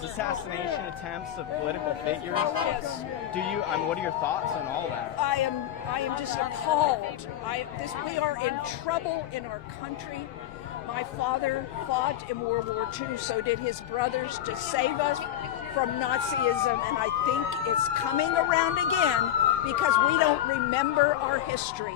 there's assassination attempts of political figures. Yes. What are your thoughts on all that? I am just appalled. We are in trouble in our country. My father fought in World War II, so did his brothers, to save us from Nazism, and I think it's coming around again because we don't remember our history.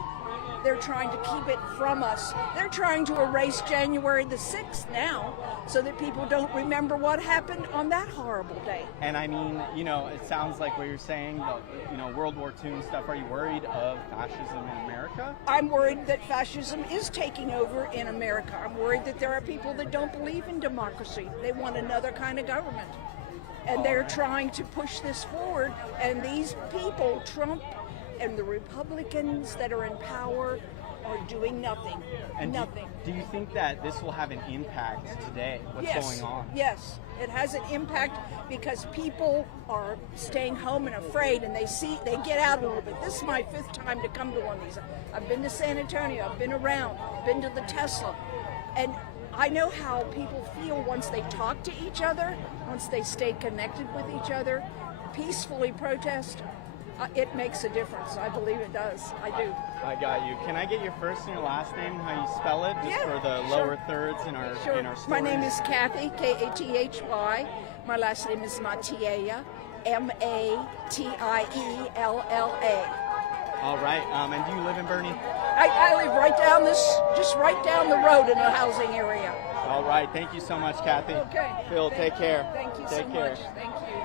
They're trying to keep it from us. They're trying to erase January the 6th now so that people don't remember what happened on that horrible day. And I mean, it sounds like what you're saying, World War II and stuff. Are you worried of fascism in America? I'm worried that fascism is taking over in America. I'm worried that there are people that don't believe in democracy. They want another kind of government. And they're trying to push this forward. And these people, Trump and the Republicans that are in power, are doing nothing. And nothing. Do you think that this will have an impact today? What's going on? Yes, it has an impact because people are staying home and afraid, and they get out a little bit. This is my 5th time to come to one of these. I've been to San Antonio, I've been around, been to the Tesla, and I know how people feel once they talk to each other, once they stay connected with each other, peacefully protest. It makes a difference. I believe it does. I do. I got you. Can I get your first and your last name, how you spell it, just for the lower thirds in our story? My name is Kathy, Kathy. My last name is Matiella, Matiella. All right. And do you live in Boerne? I live just right down the road in a housing area. All right. Thank you so much, Kathy. Okay. Phil, take care. Thank you take so care. much. Thank you.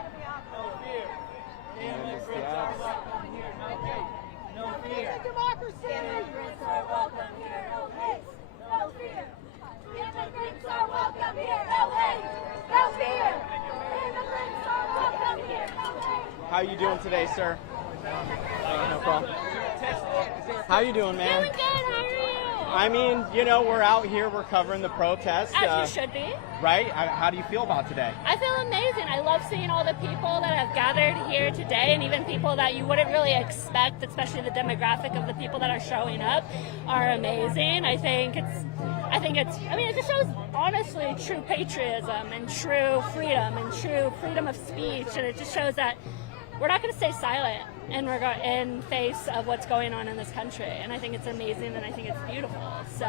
No fear. Democracy! Immigrants are welcome here. No hate. No fear. Immigrants are welcome here. No hate. No fear. Immigrants are welcome here. No hate. How you doing today, sir? No problem. How you doing, man? Doing good. How are you? I mean, we're out here. We're covering the protest. As you should be. Right? How do you feel about today? I feel amazing. I love seeing all the people that have gathered here today, and even people that you wouldn't really expect, especially the demographic of the people that are showing up, are amazing. I mean, it just shows, honestly, true patriotism and true freedom of speech, and it just shows that we're not going to stay silent in face of what's going on in this country. And I think it's amazing, and I think it's beautiful. So,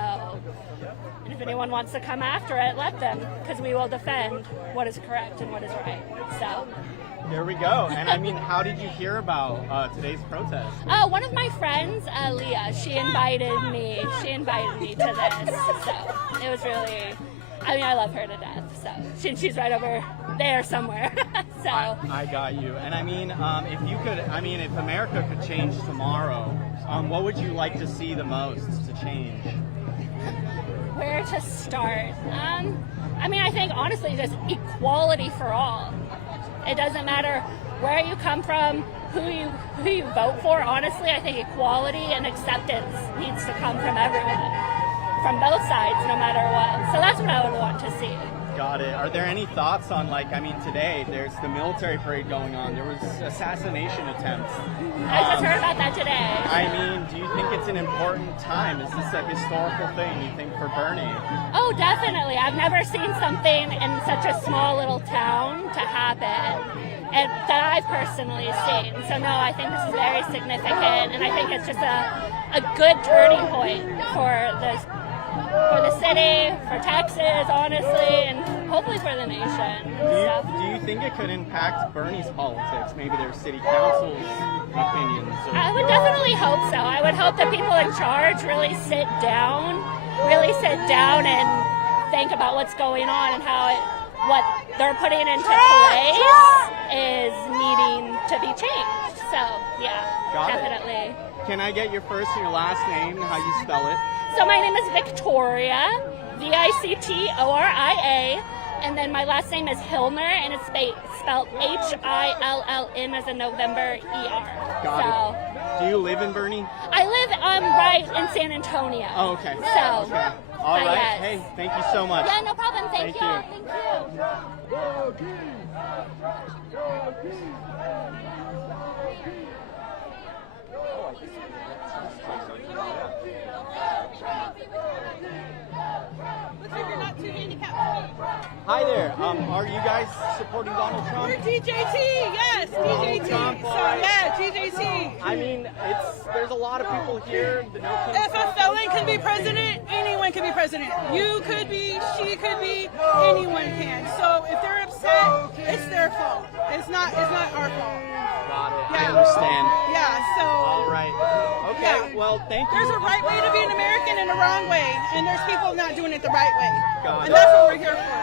and if anyone wants to come after it, let them, because we will defend what is correct and what is right. So. There we go. And I mean, how did you hear about today's protest? Oh, one of my friends, Leah, she invited me to this. So it was really, I love her to death. So she's right over there somewhere. So I got you. And I mean, if America could change tomorrow, what would you like to see the most to change? Where to start? I think honestly, just equality for all. It doesn't matter where you come from, who you vote for. Honestly, I think equality and acceptance needs to come from everyone, from both sides, no matter what. So that's what I would want to see. Got it. Are there any thoughts on, today there's the military parade going on. There was assassination attempts. I just heard about that today. I mean, do you think it's an important time? Is this a historical thing, you think, for Boerne? Oh, definitely. I've never seen something in such a small little town to happen, and that I've personally seen. So no, I think this is very significant, and I think it's just a good turning point for the city, for Texas, honestly, and hopefully for the nation. Do you think it could impact Boerne's politics? Maybe their city council's opinions? I would definitely hope so. I would hope that people in charge really sit down and think about what's going on and how what they're putting into place is needing to be changed. So, yeah, definitely. Can I get your first and your last name and how you spell it? So my name is Victoria, Victoria, and then my last name is Hillner, and it's spelled Hilln as in November, ER. Got it. Do you live in Boerne? I live right in San Antonio. Oh, okay. So, okay. All right. Yes. Hey, thank you so much. Yeah, no problem. Thank you. you. Thank you. Looks like you're not too handicapped. Hi there. Are you guys supporting Donald Trump? We're DJT, yes, DJT. Trump, So all right. yeah, DJT. I mean, there's a lot of people here. If a felon can be president, anyone can be president. You could be, she could be, anyone can. So if they're upset, it's their fault. It's not our fault. Got it. Yeah. I understand. Yeah. So. All right. Okay. Yeah. Well, thank you. There's a right way to be an American and a wrong way, and there's people not doing it the right way. Got And it. that's what we're here for.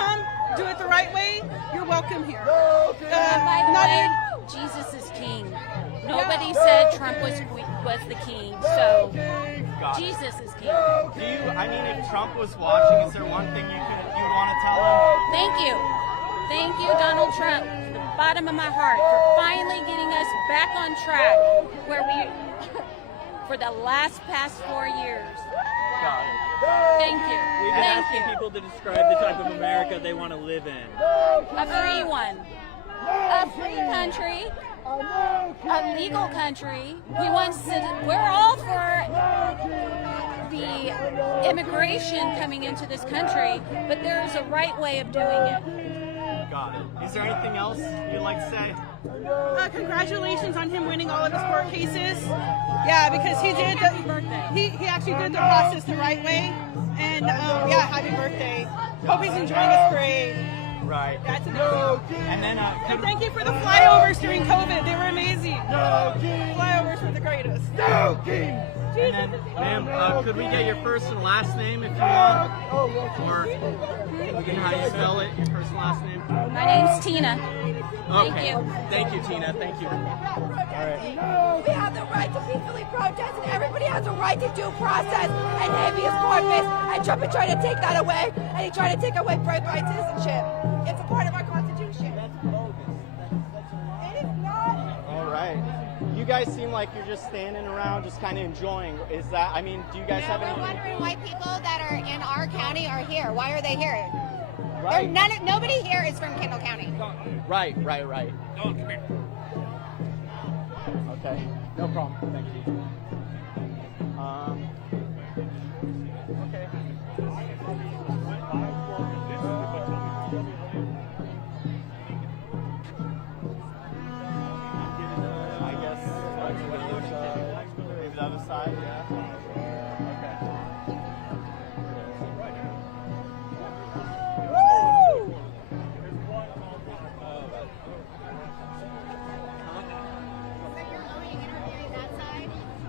Come, do it the right way. You're welcome here. And by the Not way, in- Jesus is king. Nobody said Trump was the king, so Got it. Jesus is king. Do you? I mean, if Trump was watching, is there one thing you want to tell him? Thank you, Donald Trump, from the bottom of my heart, for finally getting us back on track where we, for the past 4 years. Got it. Thank you. We've been Thank asking you. people to describe the type of America they want to live in. A free one. A free country. A legal country. We're all for the immigration coming into this country, but there's a right way of doing it. Got it. Is there anything else you'd like to say? Congratulations on him winning all of his court cases. Yeah, because he did. He actually did the process the right way. And yeah, happy birthday. Hope he's enjoying his parade. Right. That's a good thing. And then, And thank you for the flyovers during COVID. They were amazing. Flyovers were the greatest. and then, ma'am, could we get your first and last name if you want? Or how you spell it? Your first and last name. My name's Tina. Thank Okay. you. Thank you, Tina. Thank you. All right. We have the right to peacefully protest, and everybody has a right to due process and habeas corpus. And Trump is trying to take that away, and he's trying to take away birthright citizenship. It's a part of our Constitution. It is not. All right. You guys seem like you're just standing around, just kind of enjoying. Is that? I mean, do you guys have We're any? wondering why people that are in our county are here. Why are they here? Right. Nobody here is from Kendall County. Right. Okay. No problem. Thank you. Okay. I guess maybe the other side. Yeah.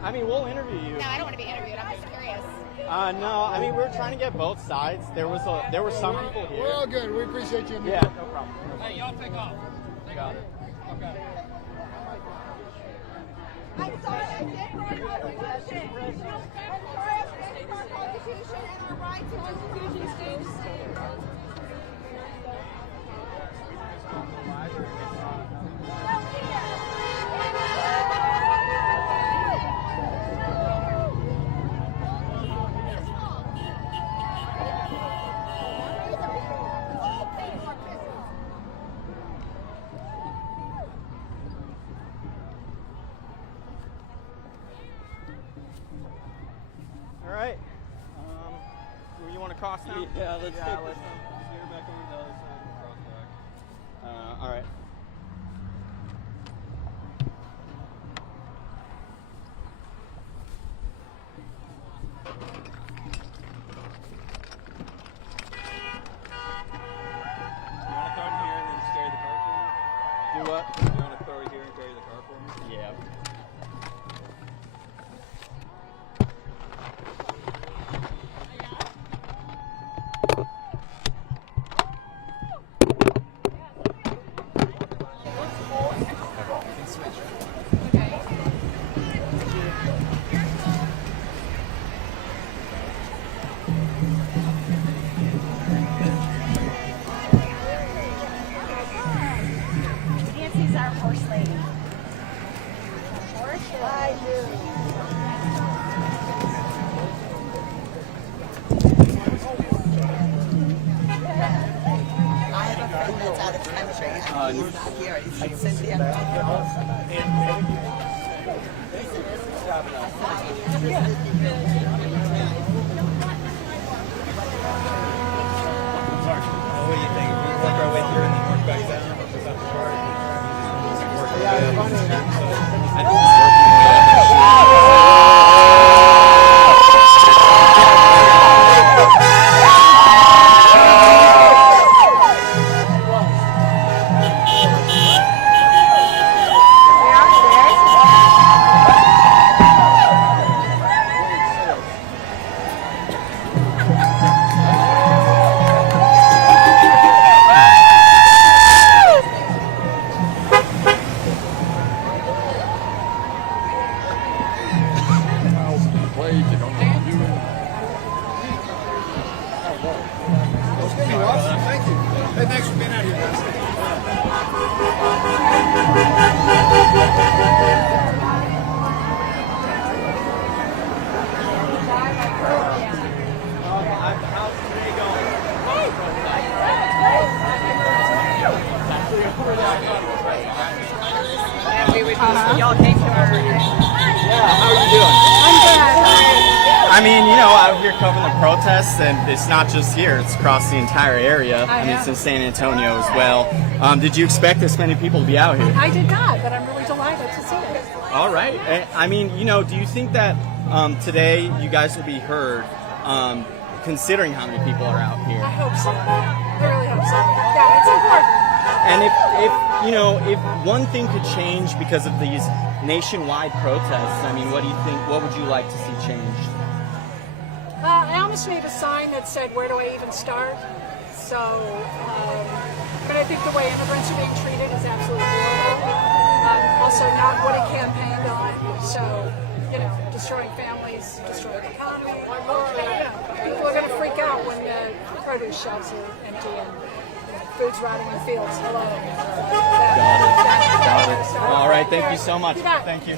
I mean, we'll interview you. No, I don't want to be interviewed. I'm just curious. No, I mean, we're trying to get both sides. There were some people here. We're all good. We appreciate you. Yeah, no problem. Hey, y'all take off. Got it. Okay. I'm sorry I did for our Constitution. I'm sorry I did for our Constitution and our right to Constitution state. All right. You want to cross now? Yeah, let's take let's- this. Get back on the other side and cross back. All right. You want to throw it here and then just carry the car for me? Do what? You want to throw it here and carry the car for me? Yeah. Nancy's our horse lady. I have a friend that's out of country. He's not here. He's in Cynthia. work back down. Thank you. Hey, thanks for being out here, guys. How's today going? Y'all came to our Yeah, how are you doing? I mean, you know, out here covering the protests, and it's not just here, it's across the entire area. I mean, it's in San Antonio as well. Did you expect this many people to be out here? I did not, but I'm really delighted to see it. All right. I mean, you know, do you think that today you guys will be heard, considering how many people are out here? I hope so. I really hope so. Yeah, it's important. And if you know, if one thing could change because of these nationwide protests, I mean, what do you think? What would you like to see changed? I almost made a sign that said, "Where do I even start?" So, but I think the way immigrants are being treated is absolutely horrible. Also, not what it campaigned on. So, you know, destroying families, destroying the economy. People are going to freak out when the produce shelves are empty and food's rotting in the fields. Hello. Got it. All right. Thank you so much. Thank you.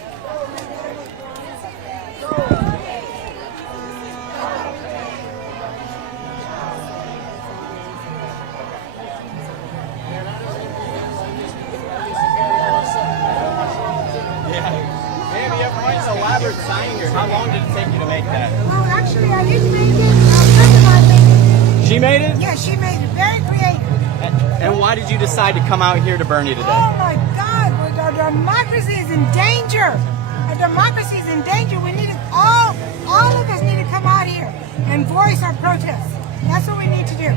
Elaborate sign here. How long did it take you to make that? Oh, actually, I didn't make it. A friend of mine made it. She made it? Yeah, she made it. Very creative. And why did you decide to come out here to Boerne today? Oh my God, our democracy is in danger. Our democracy is in danger. We need it all of us need to come out here and voice our protests. That's what we need to do.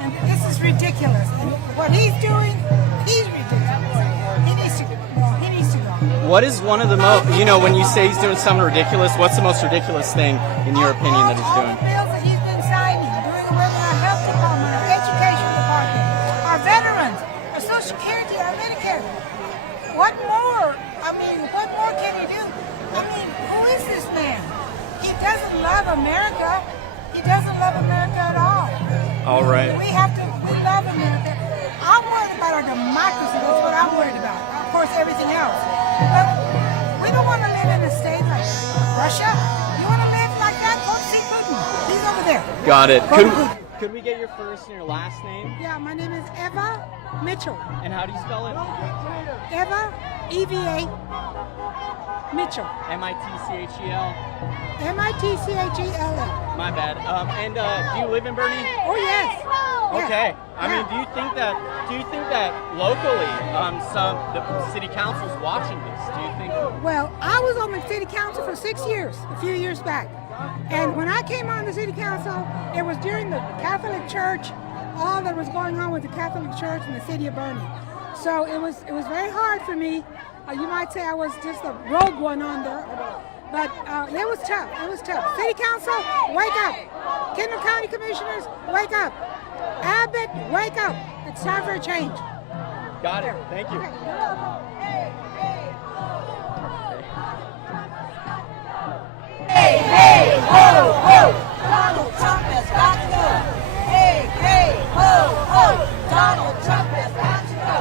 And this is ridiculous. And what he's doing, he's ridiculous. He needs to go. What is one of the most, you know, when you say he's doing something ridiculous, what's the most ridiculous thing, in your opinion, that he's doing? All the bills that he's been signing, doing away with our health department, our education department, our veterans, our Social Security, our Medicare. What more? I mean, what more can he do? I mean, who is this man? He doesn't love America. He doesn't love America at all. All right. We love America. I'm worried about our democracy. That's what I'm worried about. Of course, everything else. But we don't want to live in a state like Russia. You want to live like that? Go see Putin. He's over there. Got it. Could we get your first and your last name? Yeah, my name is Eva Mitchell. And how do you spell it? Eva, E-V-A, Mitchell. M-I-T-C-H-E-L. M-I-T-C-H-E-L-L. My bad. And do you live in Boerne? Oh, yes. Okay. I mean, do you think that locally, the city council's watching this? Do you think? Well, I was on the city council for 6 years, a few years back. And when I came on the city council, it was during the Catholic Church, all that was going on with the Catholic Church in the city of Boerne. So it was very hard for me. You might say I was just a rogue one on there. But it was tough. It was tough. City Council, wake up. Kendall County Commissioners, wake up. Abbott, wake up. It's time for a change. Got it. Thank you. Hey, hey, ho, ho. Donald Trump has got to go. Hey, hey, ho, ho. Donald Trump has got to go.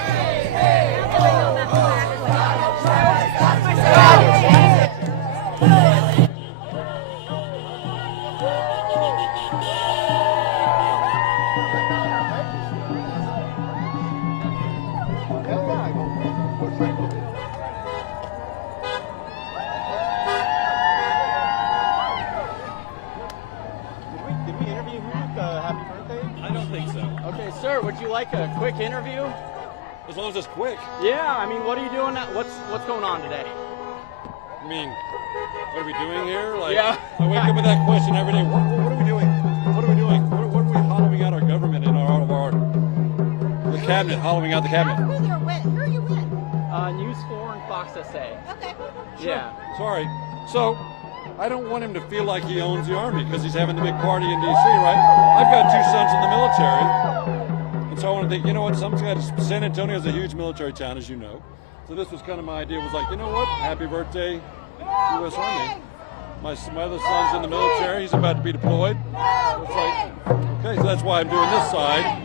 Hey, hey, ho, ho. Donald Trump has got to go. Did we interview him with Happy Birthday? I don't think so. Okay, sir, would you you like a quick interview? As long as it's quick. Yeah, I mean, what are you doing? What's going on today? I mean, what are we doing here? Like, yeah. I wake up with that question every day. What are we doing? What are we doing? What are we hollowing out our government and the cabinet, hollowing out the cabinet? Who are you with? News 4 and Fox SA. Okay. Sure. Yeah. Sorry. So, I don't want him to feel like he owns the Army because he's having the big party in D.C., right? I've got 2 sons in the military. And so I want to think, you know what, San Antonio is a huge military town, as you know. So this was kind of my idea, was like, you know what, happy birthday, U.S. Army. My other son's in the military, he's about to be deployed. So it's like, okay, so that's why I'm doing this side.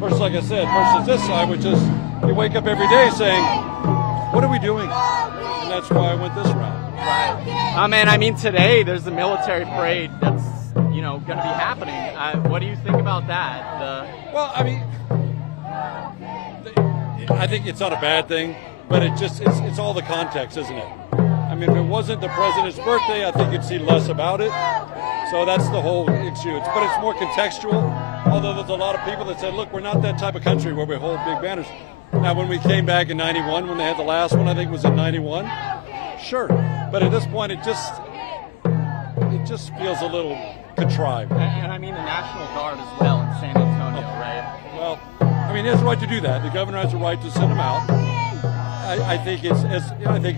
Versus, like I said, versus this side, which is, you wake up every day saying, what are we doing? And that's why I went this route. Right. Man, I mean, today there's the military parade that's, you know, going to be happening. What do you think about that? Well, I mean, I think it's not a bad thing, but it's all the context, isn't it? I mean, if it wasn't the president's birthday, I think you'd see less about it. So that's the whole issue. But it's more contextual, although there's a lot of people that said, look, we're not that type of country where we hold big banners. Now, when we came back in 91, when they had the last one, I think was in 91, sure. But at this point, it just feels a little contrived. And I mean the National Guard as well in San Antonio, right? Well, I mean, he has the right to do that. The governor has the right to send him out. I think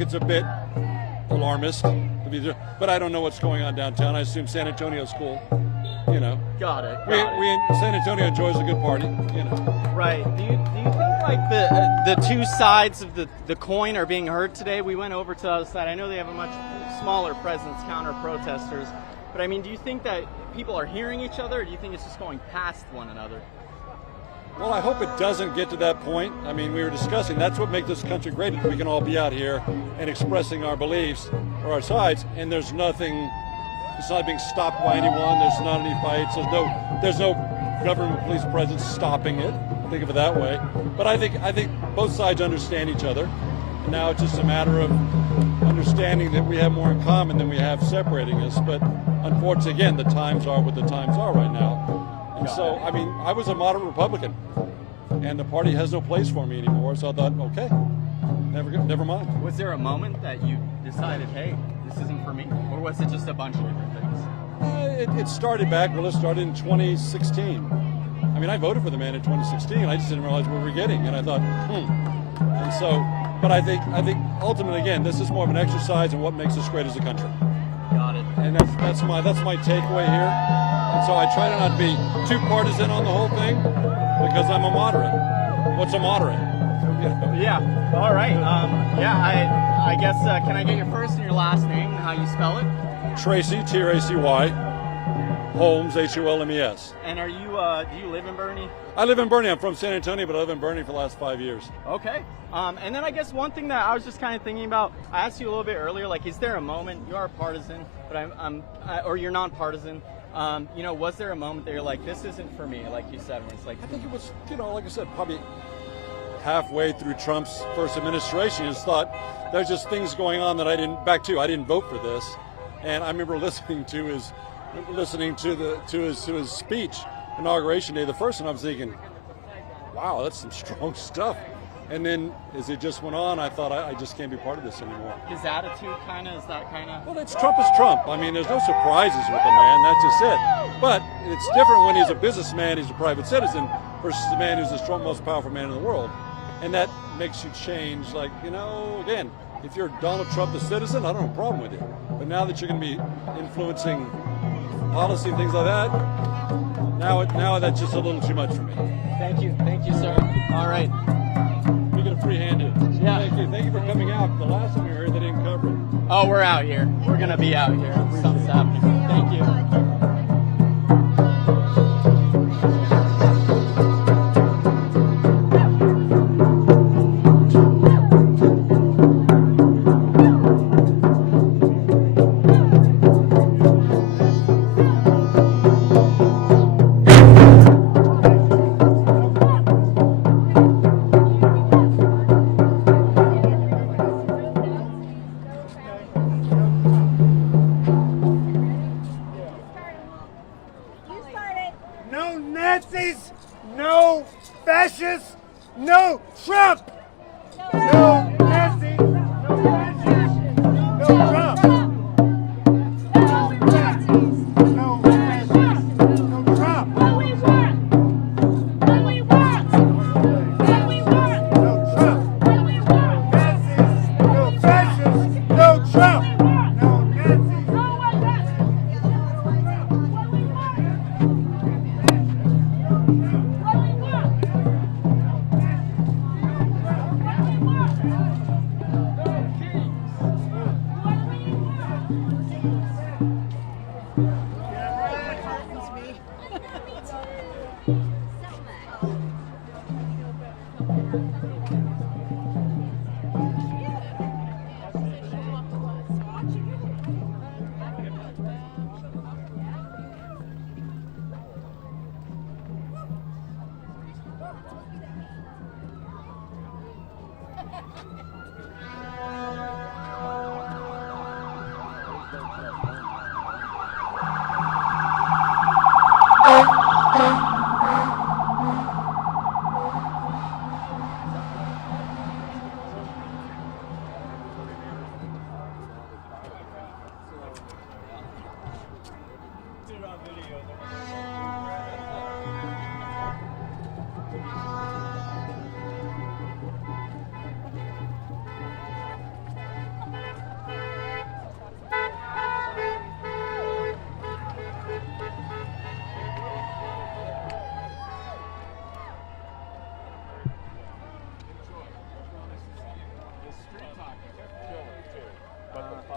it's a bit alarmist, but I don't know what's going on downtown. I assume San Antonio's cool, you know. Got it. San Antonio enjoys a good party, you know. Right. Do you think like the 2 sides of the coin are being heard today? We went over to the other side. I know they have a much smaller presence, counter protesters, but I mean, do you think that people are hearing each other, or do you think it's just going past one another? Well, I hope it doesn't get to that point. I mean, we were discussing, that's what makes this country great, is we can all be out here and expressing our beliefs or our sides, and there's nothing, it's not being stopped by anyone, there's not any fights, there's no government police presence stopping it, think of it that way. But I think both sides understand each other, and now it's just a matter of understanding that we have more in common than we have separating us. But unfortunately, again, the times are what the times are right now. And so, I mean, I was a moderate Republican, and the party has no place for me anymore, so I thought, okay, never mind. Was there a moment that you decided, hey, this isn't for me? Or was it just a bunch of different things? It started back, well, it started in 2016. I mean, I voted for the man in 2016, I just didn't realize what we were getting, and I thought, And so, but I think ultimately, again, this is more of an exercise in what makes us great as a country. Got it. And that's my takeaway here. And so I try to not be too partisan on the whole thing because I'm a moderate. What's a moderate? You know? Yeah. All right. I guess can I get your first and your last name and how you spell it? Tracy, T-R-A-C-Y. Holmes, H-U-L-M-E-S. And are you? Do you live in Boerne? I live in Boerne. I'm from San Antonio, but I live in Boerne for the last 5 years. Okay. And then I guess one thing that I was just kind of thinking about, I asked you a little bit earlier, like, is there a moment, you are a partisan, but or you're non-partisan, you know, was there a moment that you're like, this isn't for me, like you said, when it's like... I think it was, you know, like I said, probably halfway through Trump's first administration, just thought, there's just things going on that I didn't vote for this. And I remember listening to his speech, inauguration day, the first one, I was thinking, wow, that's some strong stuff. And then as it just went on, I thought I just can't be part of this anymore. His attitude is that kind of... Well, Trump is Trump. I mean, there's no surprises with the man, that's just it. But it's different when he's a businessman, he's a private citizen, versus the man who's the most powerful man in the world. And that makes you change, like, you know, again, if you're Donald Trump, the citizen, I don't have a problem with it. But now that you're going to be influencing policy and things like that, now that's just a little too much for me. Thank you, sir. All right. You get a free-handed. Yeah. Thank you for coming out. The last time we were here, they didn't cover it. Oh, we're out here. We're going to be out here. Something's happening. Thank you. Trump! No Nancy! No fascists! No Trump! No Nazis! No fascists! No Trump! No Trump! Nazis! No fascists! No Trump! No Nazis!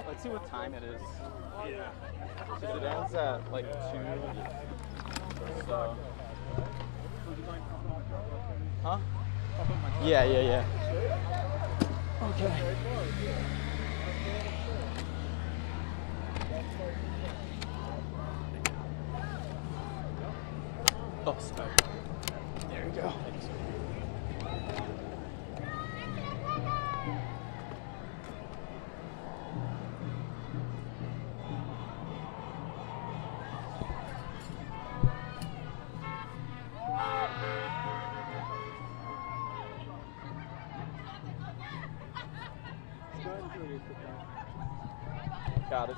Let's see what time it is. Yeah. It ends at like 2. So. Huh? Yeah. Okay. Oh, sorry. There you go. Got it.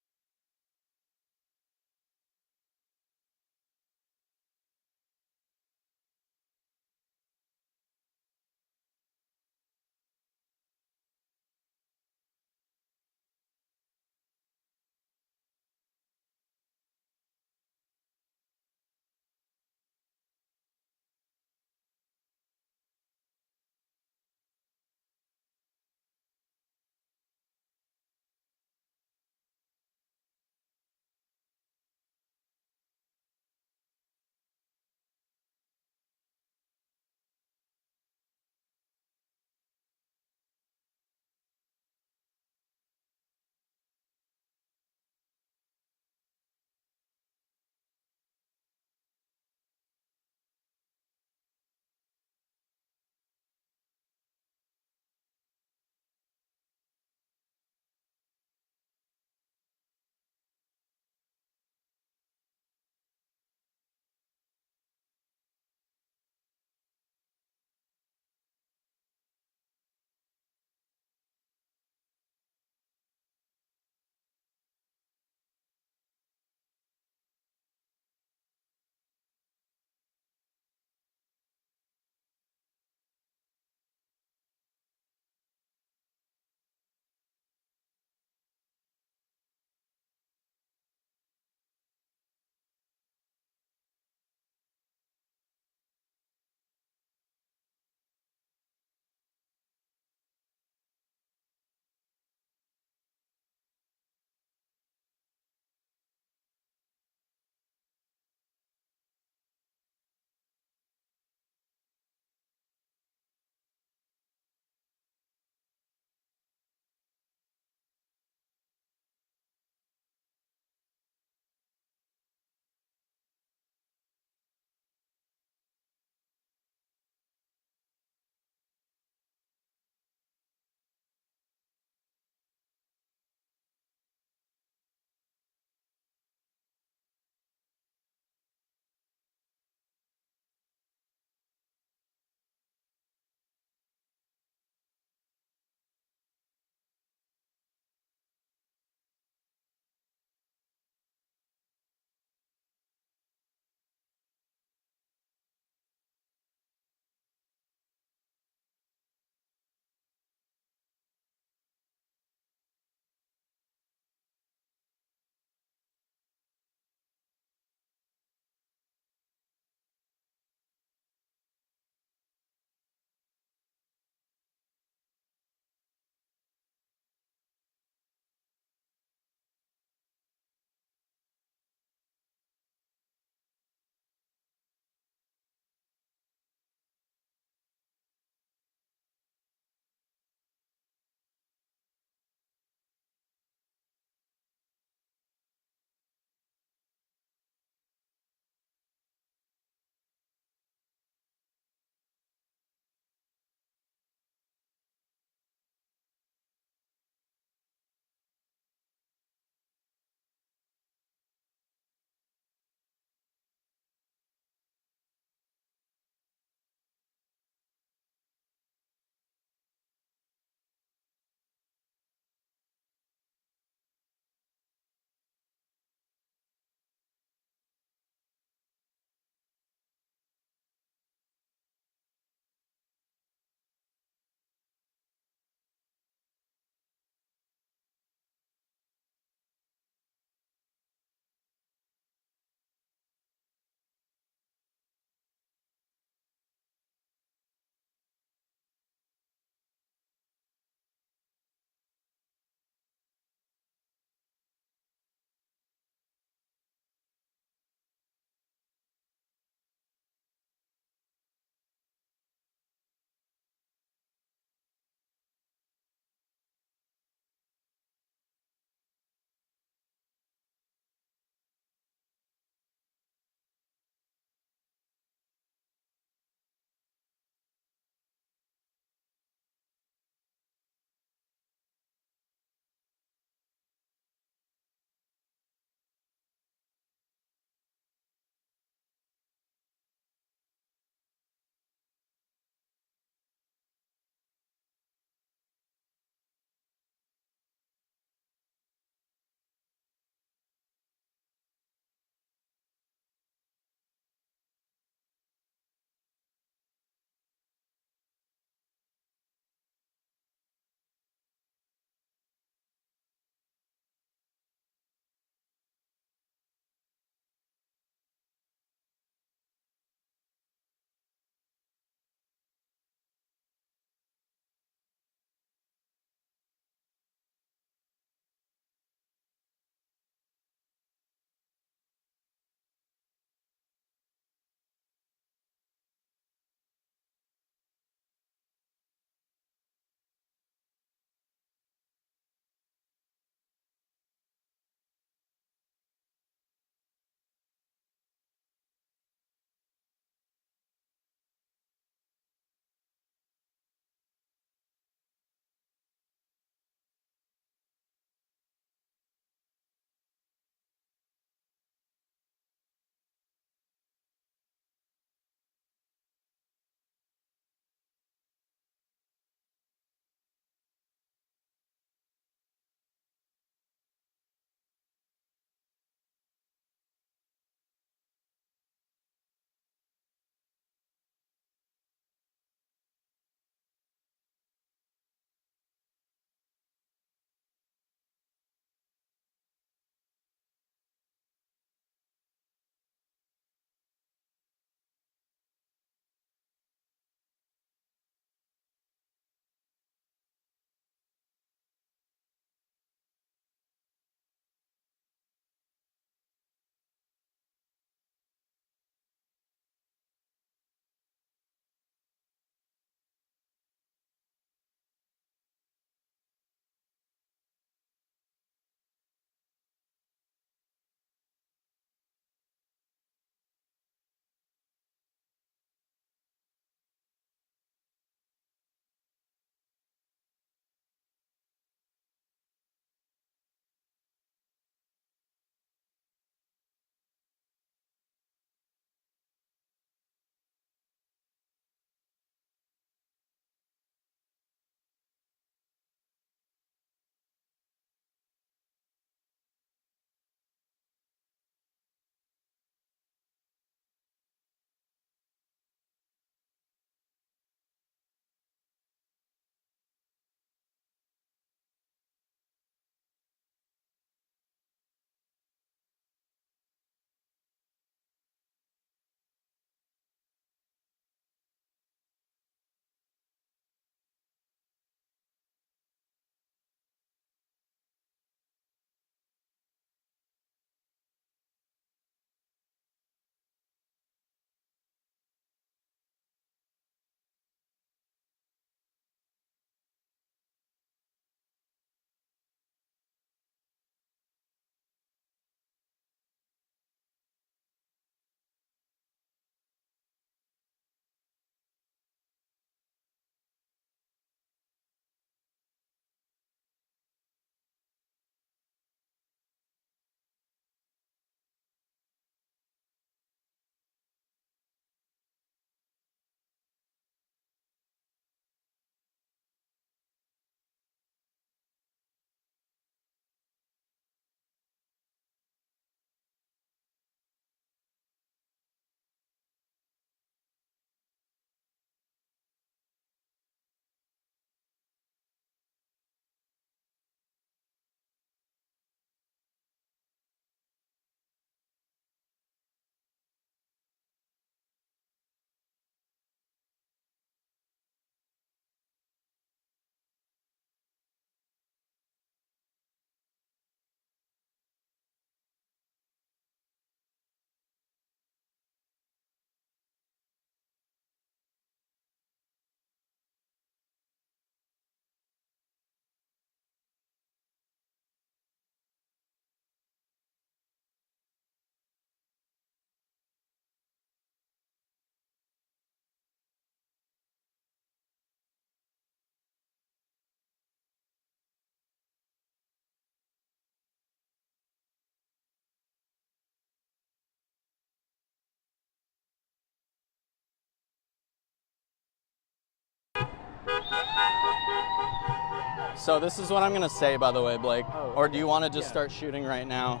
So this is what I'm gonna say, by the way, Blake. Oh, or do you want to just yeah. start shooting right now,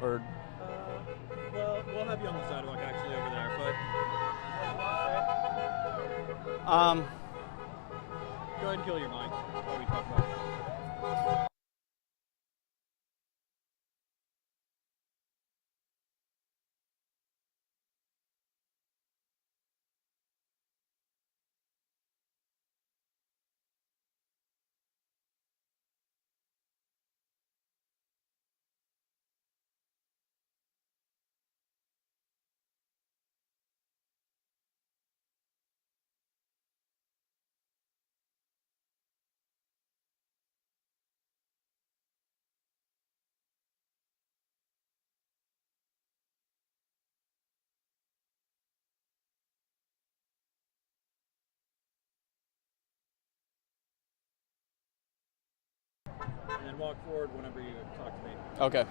or? Well, we'll have you on the sidewalk actually over there, but Go ahead and kill your mic while we talk about it. And then walk forward whenever you talk to me. Okay.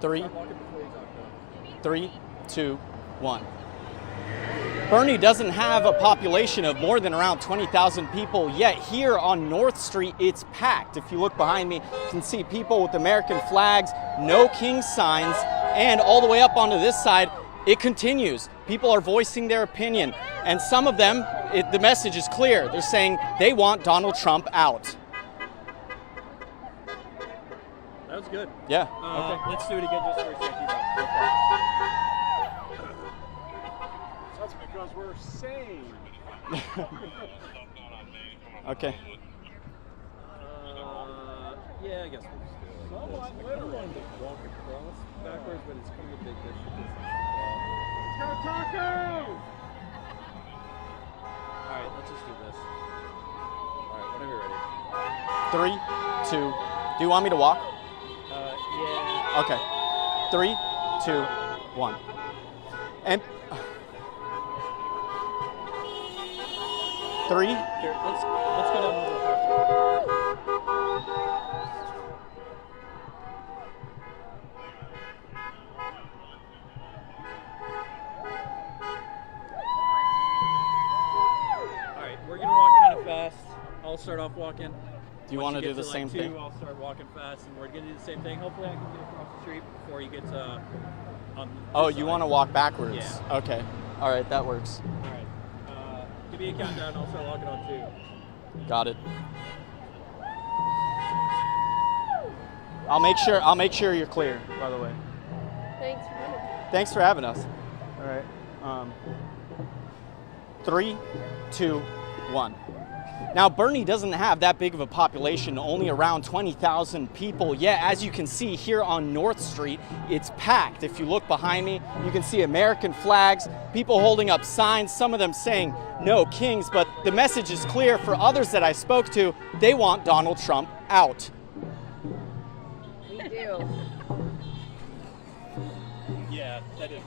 Three, Start walking before you talk to them. 3, 2, 1. Boerne doesn't have a population of more than around 20,000 people, yet here on North Street, it's packed. If you look behind me, you can see people with American flags, no king signs, and all the way up onto this side, it continues. People are voicing their opinion, and some of them, the message is clear. They're saying they want Donald Trump out. That was good. Yeah. Okay. Let's do it again just for a second. That's because we're sane. Okay. Yeah, I guess we'll just do it. Somewhat I literal. wanted to walk across backwards, but it's kind of a big distance. Let's go tacos! Alright, let's just do this. Alright, whenever you're ready. 3, 2. Do you want me to walk? Yeah. Okay. 3, 2, 1. And 3. Here, let's go down one more time. Alright, we're gonna walk kind of fast. I'll start off walking. Do you want to do the same thing? I'll start walking fast, and we're gonna do the same thing. Hopefully, I can get across the street before you get to. On Oh, this you side. want to walk backwards? Yeah. Okay. All right, that works. All right. Give me a countdown. I'll start walking on 2. Got it. I'll make sure you're clear, by the way. Thanks for having me. Thanks for having us. All right. 3, 2, 1. Now, Boerne doesn't have that big of a population, only around 20,000 people. Yet, as you can see here on North Street, it's packed. If you look behind me, you can see American flags, people holding up signs, some of them saying no kings, but the message is clear for others that I spoke to. They want Donald Trump out. We do. Yeah, that is.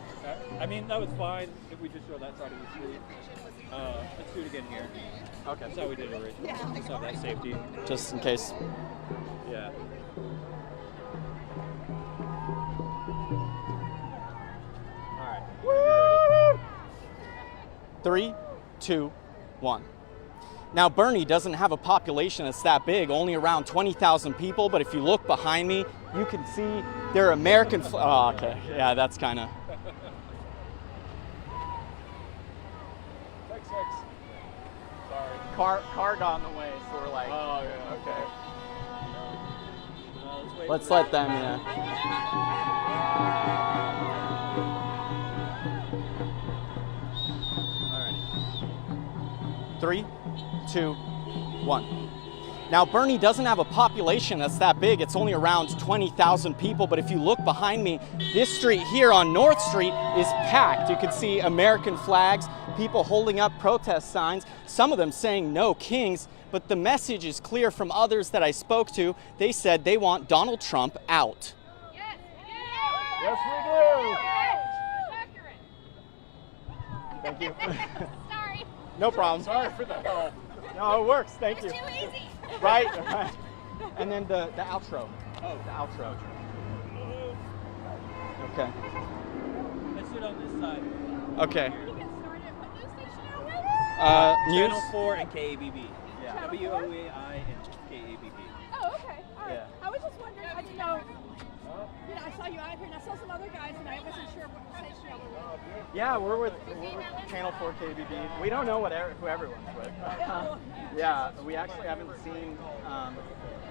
I mean, that was fine if we just go that side of the street. Let's do it again here. Okay. That's how we did it originally. Just have that safety. Just in case. Yeah. All right. 3, 2, 1. Now, Boerne doesn't have a population that's that big, only around 20,000 people, but if you look behind me, you can see their American oh, okay. Yeah, that's kind of. Car got in the way, so we're like, oh, yeah, okay. Let's let them, yeah. Alrighty. 3, 2, 1. Now, Boerne doesn't have a population that's that big. It's only around 20,000 people, but if you look behind me, this street here on North Street is packed. You can see American flags, people holding up protest signs, some of them saying no kings, but the message is clear from others that I spoke to. They said they want Donald Trump out. Yes, we do! Thank you. Sorry. No problem. Sorry for the help. No, it works. Thank you. Too easy. Right? And then the outro. Oh, the outro. Okay. Let's do it on this side. Okay. You can start it. What news station are we? News. Channel 4 and KABB. Yeah. WOAI and KABB. Yeah, we're with Channel 4 KBB. We don't know who everyone's with. Yeah, we actually haven't seen.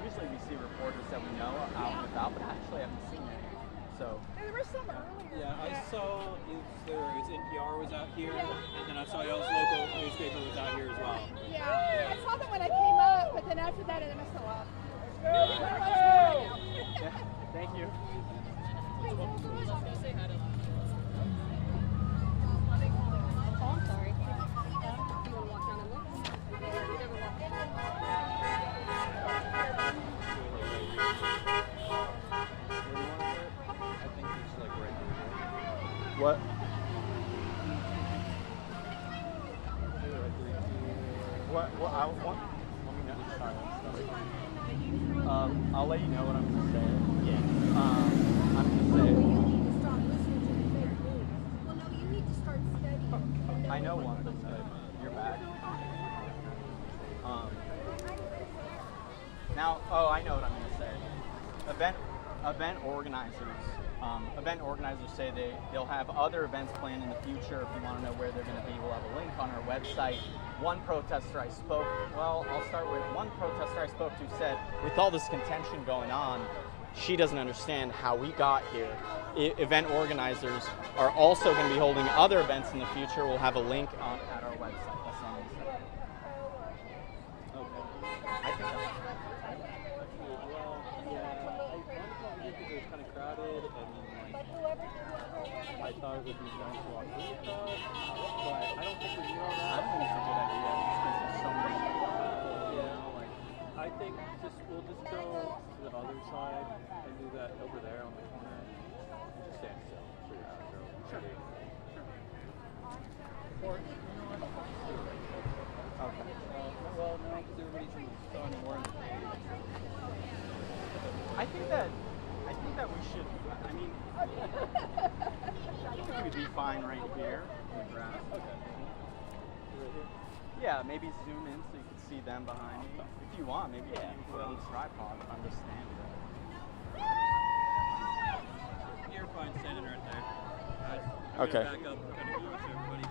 Usually we see reporters that we know out and about, but actually haven't seen any. So. There were some earlier. Yeah, I saw NPR was out here, and then I saw y'all's local newspaper was out here as well. Yeah, I saw them when I came up, but then after that I missed a lot. Yeah, thank you. What? What? I want. Let me know. Sorry, I'll let you know what I'm gonna say. Yeah. I'm gonna say. Well, no, you need to start studying. I know one thing. You're back. Now, I know what I'm gonna say. Event organizers say they'll have other events planned in the future. If you want to know where they're going to be, we'll have a link on our website. One protester I spoke, I'll start with one protester I spoke to said, with all this contention going on, she doesn't understand how we got here. Event organizers are also going to be holding other events in the future. We'll have a link at our website. That's all I'm saying. Okay. I think that's It was kind of crowded, and I thought it would be nice to walk through the crowd, but I don't think we need all that. I don't think it's a good idea because there's so many people. I think we'll just go to the other side and do that over there on the corner. And just stand still. Figure out how to go. Sure. Okay. Well, no, because everybody's on Boerne. I think that we should. I mean, I think we'd be fine right here in the grass. Okay. Right here? Yeah, maybe zoom in so you can see them behind me. If you want, maybe you can put it on the tripod if I'm just standing there. You're fine standing right there. Okay. Back up, kind of close, everybody.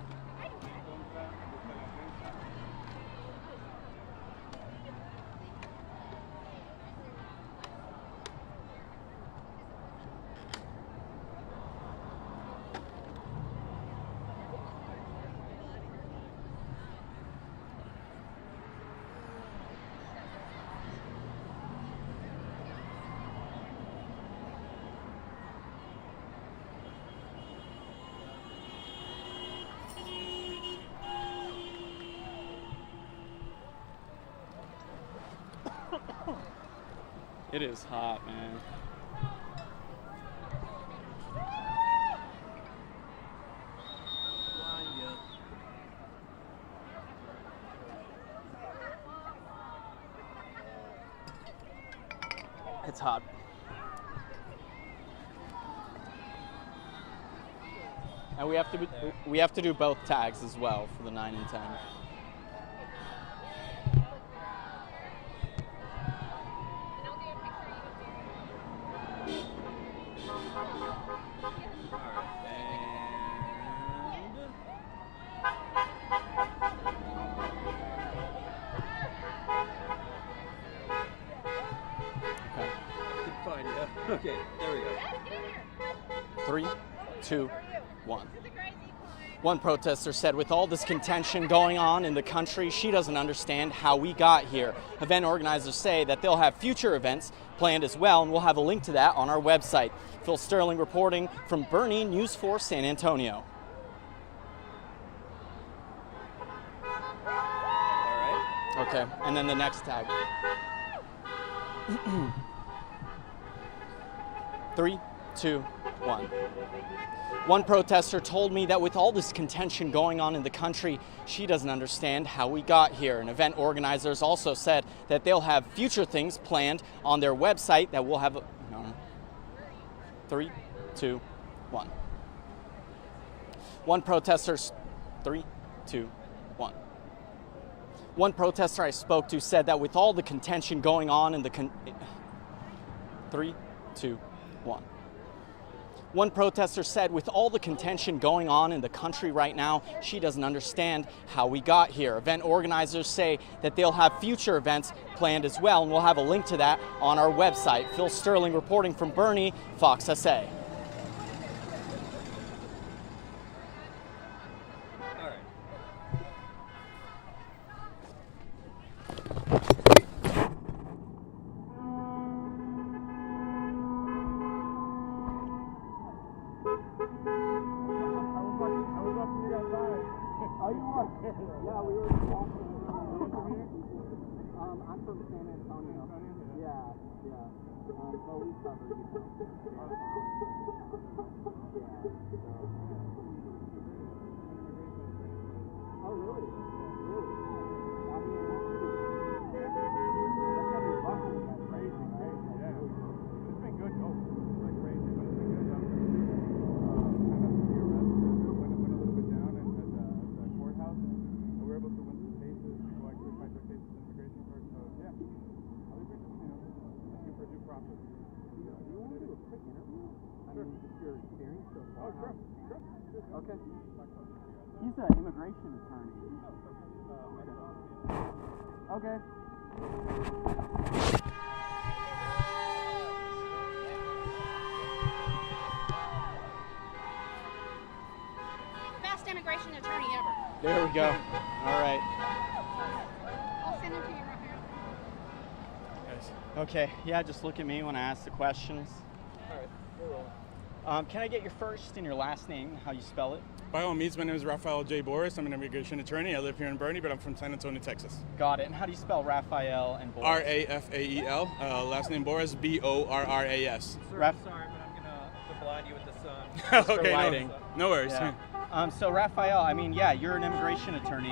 It is hot, man. It's hot. And we have to do both tags as well for the 9 and 10. Okay, there we go. 3, 2, 1. One protester said, with all this contention going on in the country, she doesn't understand how we got here. Event organizers say that they'll have future events planned as well, and we'll have a link to that on our website. Phil Sterling reporting from Boerne, News 4 San Antonio. All right. Okay, and then the next tag. 3, 2, 1. One protester told me that with all this contention going on in the country, she doesn't understand how we got here. And event organizers also said that they'll have future things planned on their website that will have. 3, 2, 1. One protester. 3, 2, 1. One protester I spoke to said that with all the contention going on in the 3, 2, 1. One protester said with all the contention going on in the country right now, she doesn't understand how we got here. Event organizers say that they'll have future events planned as well, and we'll have a link to that on our website. Phil Sterling reporting from Boerne, Fox SA. Yeah, we were walking. I'm from San Antonio. Yeah. But we cover, Oh, really? Really? I mean, that's crazy, right? Yeah. It's been good, though. Like crazy, but it's been good. Kind of the arrest went a little bit down at the courthouse. We were able to win some cases. People actually fight their cases in immigration court. So yeah, I think we're looking for due process. Do you want to do a quick interview? I mean, just your experience so far. Oh, sure. Okay. He's an immigration attorney. Okay. Best immigration attorney ever. There we go. All right. I'll send him to you right here. Okay, yeah, just look at me when I ask the questions. All right, we're rolling. Can I get your first and your last name, how you spell it? By all means, my name is Rafael J. Boris. I'm an immigration attorney. I live here in Boerne, but I'm from San Antonio, Texas. Got it. And how do you spell Rafael and Boris? R-A-F-A-E-L. Last name Boris, B-O-R-R-A-S. Sorry, but I'm gonna blind you with the sun. Okay, no worries. Yeah. So Rafael, I mean, yeah, you're an immigration attorney.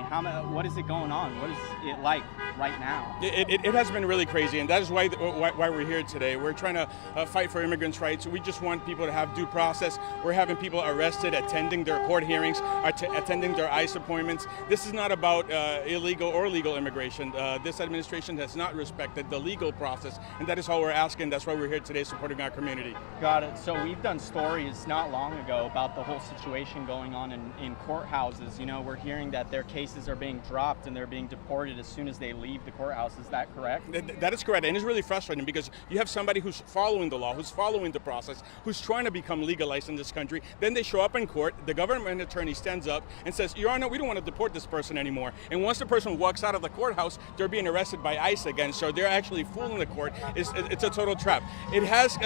What is it going on? What is it like right now? It has been really crazy, and that is why we're here today. We're trying to fight for immigrants' rights. We just want people to have due process. We're having people arrested, attending their court hearings, attending their ICE appointments. This is not about illegal or legal immigration. This administration has not respected the legal process, and that is all we're asking. That's why we're here today supporting our community. Got it. So we've done stories not long ago about the whole situation going on in courthouses. You know, we're hearing that their cases are being dropped and they're being deported as soon as they leave the courthouse. Is that correct? That is correct, and it's really frustrating because you have somebody who's following the law, who's following the process, who's trying to become legalized in this country. Then they show up in court, the government attorney stands up and says, Your Honor, we don't want to deport this person anymore. And once the person walks out of the courthouse, they're being arrested by ICE again, so they're actually fooling the court. It's a total trap. It has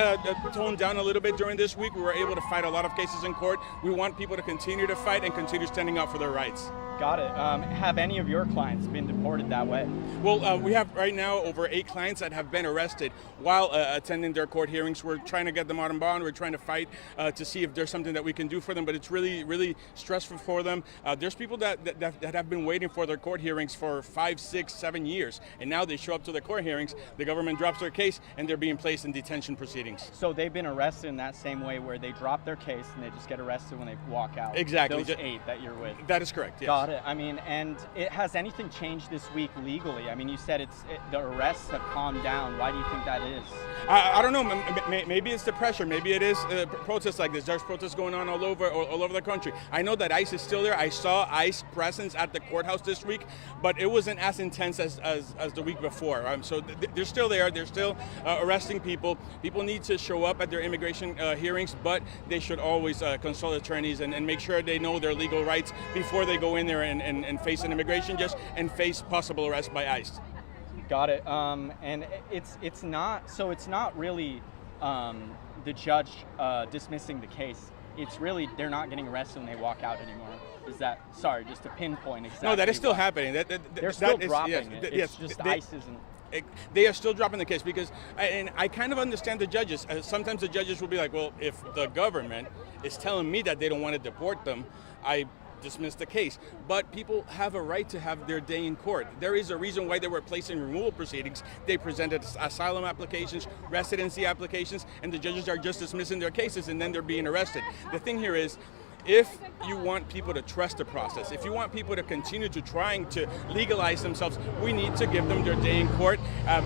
toned down a little bit during this week. We were able to fight a lot of cases in court. We want people to continue to fight and continue standing up for their rights. Got it. Have any of your clients been deported that way? Well, we have right now over 8 clients that have been arrested while attending their court hearings. We're trying to get them out on bond. We're trying to fight to see if there's something that we can do for them, but it's really, really stressful for them. There's people that have been waiting for their court hearings for 5, 6, 7 years, and now they show up to the court hearings, the government drops their case, and they're being placed in detention proceedings. So they've been arrested in that same way where they drop their case and they just get arrested when they walk out. Exactly. Those 8 that you're with. That is correct, yes. Got it. I mean, and has anything changed this week legally? I mean, you said the arrests have calmed down. Why do you think that is? I don't know. Maybe it's the pressure. Maybe it is protests like this. There's protests going on all over the country. I know that ICE is still there. I saw ICE presence at the courthouse this week, but it wasn't as intense as the week before. So they're still there. They're still arresting people. People need to show up at their immigration hearings, but they should always consult attorneys and make sure they know their legal rights before they go in there and face an immigration judge and face possible arrest by ICE. Got it. And it's not really the judge dismissing the case. It's really they're not getting arrested when they walk out anymore. Is that, sorry, just to pinpoint exactly? No, that is still happening. They're still dropping it. It's just ICE isn't. They are still dropping the case because, and I kind of understand the judges. Sometimes the judges will be like, well, if the government is telling me that they don't want to deport them, I dismiss the case. But people have a right to have their day in court. There is a reason why they were placed in removal proceedings. They presented asylum applications, residency applications, and the judges are just dismissing their cases and then they're being arrested. The thing here is, if you want people to trust the process, if you want people to continue to trying to legalize themselves, we need to give them their day in court.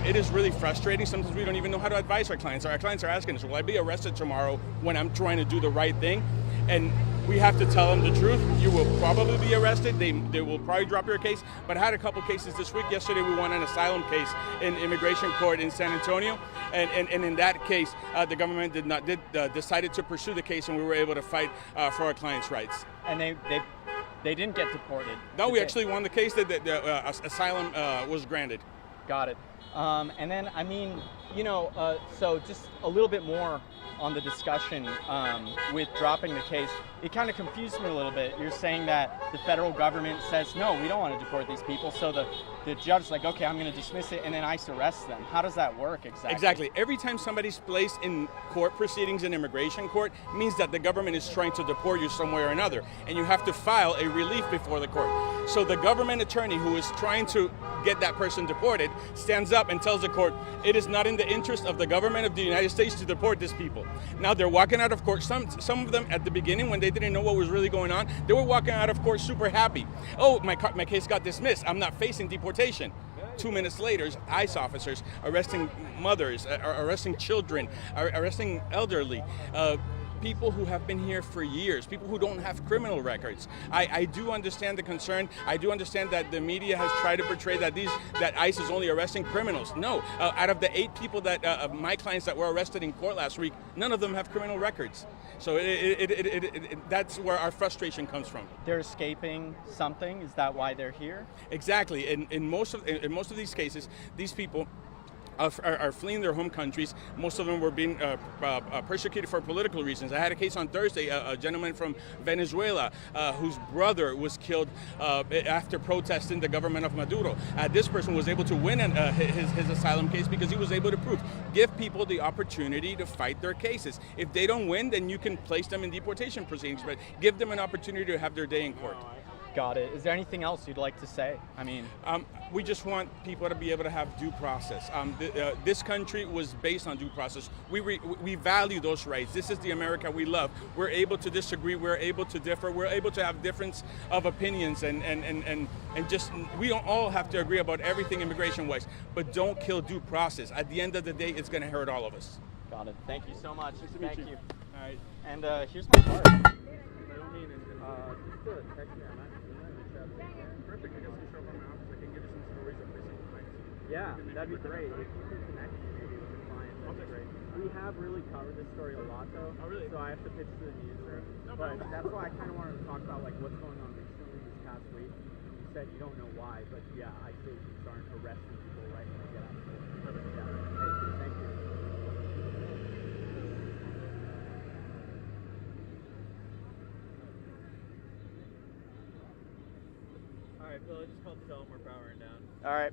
It is really frustrating. Sometimes we don't even know how to advise our clients. Our clients are asking us, will I be arrested tomorrow when I'm trying to do the right thing? And we have to tell them the truth. You will probably be arrested. They will probably drop your case. But I had a couple cases this week. Yesterday we won an asylum case in immigration court in San Antonio, and in that case, the government decided to pursue the case, and we were able to fight for our clients' rights. And they didn't get deported. No, we actually won the case. That the asylum was granted. Got it. And then, I mean, you know, so just a little bit more on the discussion with dropping the case. It kind of confused me a little bit. You're saying that the federal government says, no, we don't want to deport these people. So the judge is like, okay, I'm going to dismiss it, and then ICE arrests them. How does that work exactly? Exactly. Every time somebody's placed in court proceedings in immigration court means that the government is trying to deport you somewhere or another, and you have to file a relief before the court. So the government attorney who is trying to get that person deported stands up and tells the court, it is not in the interest of the government of the United States to deport these people. Now they're walking out of court. Some of them at the beginning, when they didn't know what was really going on, they were walking out of court super happy. Oh, my case got dismissed. I'm not facing deportation. 2 minutes later, ICE officers arresting mothers, arresting children, arresting elderly, people who have been here for years, people who don't have criminal records. I do understand the concern. I do understand that the media has tried to portray that ICE is only arresting criminals. No, out of the 8 people that my clients that were arrested in court last week, none of them have criminal records. So that's where our frustration comes from. They're escaping something. Is that why they're here? Exactly. In most of these cases, these people are fleeing their home countries. Most of them were being persecuted for political reasons. I had a case on Thursday, a gentleman from Venezuela whose brother was killed after protesting the government of Maduro. This person was able to win his asylum case because he was able to prove. Give people the opportunity to fight their cases. If they don't win, then you can place them in deportation proceedings, but give them an opportunity to have their day in court. Got it. Is there anything else you'd like to say? I mean, we just want people to be able to have due process. This country was based on due process. We value those rights. This is the America we love. We're able to disagree. We're able to differ. We're able to have difference of opinions, and just we don't all have to agree about everything immigration-wise. But don't kill due process. At the end of the day, it's going to hurt all of us. Got it. Thank you so much. Thank you. All right. And here's my card. Just text me. I'm actually in the chat. Perfect. I guess you show up on my office. I can give you some stories of missing clients. Yeah, that'd be great. If you could connect me maybe with the client, that'd be great. We have really covered this story a lot, though. Oh, really? So I have to pitch to the newsroom. But that's why I kind of wanted to talk about like what's going on recently this past week. You said you don't know why, but yeah, ICE agents aren't arresting people right when they get out of court. Perfect. Yeah. Thank you. Alright, Bill, I just called to tell him we're powering down. All right.